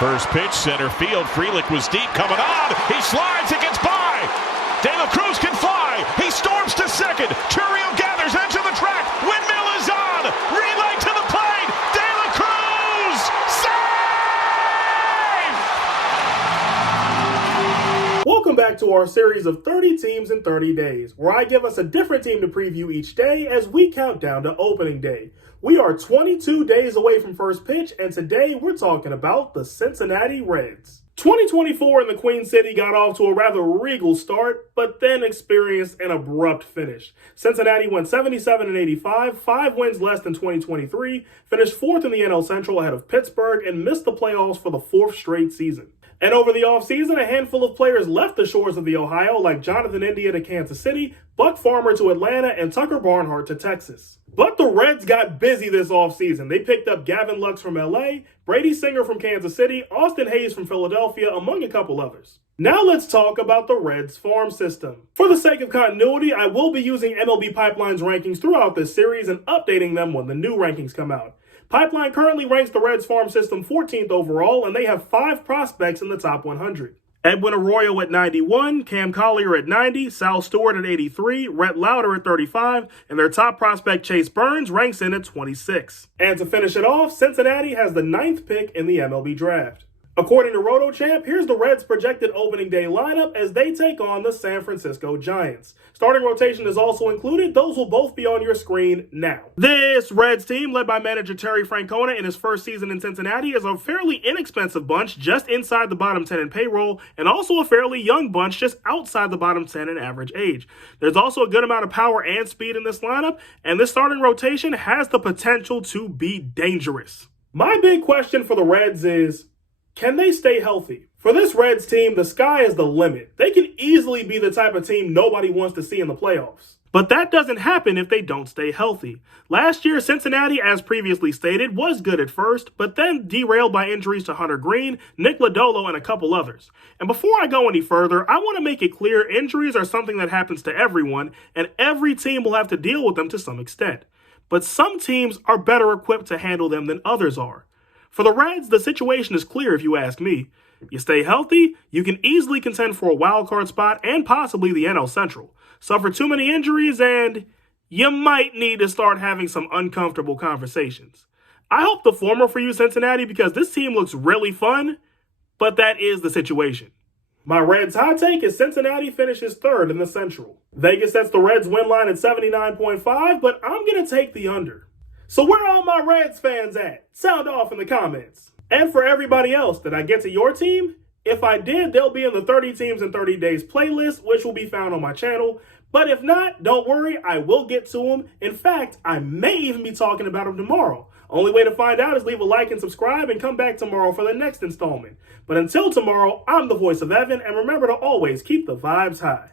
First pitch, center field. Frelick was deep, coming on. He slides, it gets by. De La Cruz can fly. He storms to second. Churio gathers edge of the track. Windmill is on. Relay to the plate. De La Cruz save! Welcome back to our series of 30 teams in 30 days, where I give us a different team to preview each day as we count down to opening day. We are 22 days away from first pitch, and today we're talking about the Cincinnati Reds. 2024 in the Queen City got off to a rather regal start, but then experienced an abrupt finish. Cincinnati went 77-85, 5 wins less than 2023, finished 4th in the NL Central ahead of Pittsburgh, and missed the playoffs for the 4th straight season. And over the offseason, a handful of players left the shores of the Ohio, like Jonathan India to Kansas City, Buck Farmer to Atlanta, and Tucker Barnhart to Texas. But the Reds got busy this offseason. They picked up Gavin Lux from LA, Brady Singer from Kansas City, Austin Hayes from Philadelphia, among a couple others. Now let's talk about the Reds farm system. For the sake of continuity, I will be using MLB Pipeline's rankings throughout this series and updating them when the new rankings come out. Pipeline currently ranks the Reds farm system 14th overall, and they have 5 prospects in the top 100. Edwin Arroyo at 91, Cam Collier at 90, Sal Stewart at 83, Rhett Lauder at 35, and their top prospect Chase Burns ranks in at 26. And to finish it off, Cincinnati has the 9th pick in the MLB draft. According to RotoChamp, here's the Reds' projected opening day lineup as they take on the San Francisco Giants. Starting rotation is also included. Those will both be on your screen now. This Reds team, led by manager Terry Francona in his first season in Cincinnati, is a fairly inexpensive bunch just inside the bottom 10 in payroll, and also a fairly young bunch just outside the bottom 10 in average age. There's also a good amount of power and speed in this lineup, and this starting rotation has the potential to be dangerous. My big question for the Reds is, can they stay healthy? For this Reds team, the sky is the limit. They can easily be the type of team nobody wants to see in the playoffs. But that doesn't happen if they don't stay healthy. Last year, Cincinnati, as previously stated, was good at first, but then derailed by injuries to Hunter Green, Nick Lodolo, and a couple others. And before I go any further, I want to make it clear injuries are something that happens to everyone, and every team will have to deal with them to some extent. But some teams are better equipped to handle them than others are. For the Reds, the situation is clear if you ask me. You stay healthy, you can easily contend for a wildcard spot and possibly the NL Central. Suffer too many injuries and you might need to start having some uncomfortable conversations. I hope the former for you, Cincinnati, because this team looks really fun, but that is the situation. My Reds hot take is Cincinnati finishes 3rd in the Central. Vegas sets the Reds win line at 79.5, but I'm going to take the under. So where are all my Reds fans at? Sound off in the comments. And for everybody else, did I get to your team? If I did, they'll be in the 30 Teams in 30 Days playlist, which will be found on my channel. But if not, don't worry, I will get to them. In fact, I may even be talking about them tomorrow. Only way to find out is leave a like and subscribe and come back tomorrow for the next installment. But until tomorrow, I'm the voice of Evan, and remember to always keep the vibes high.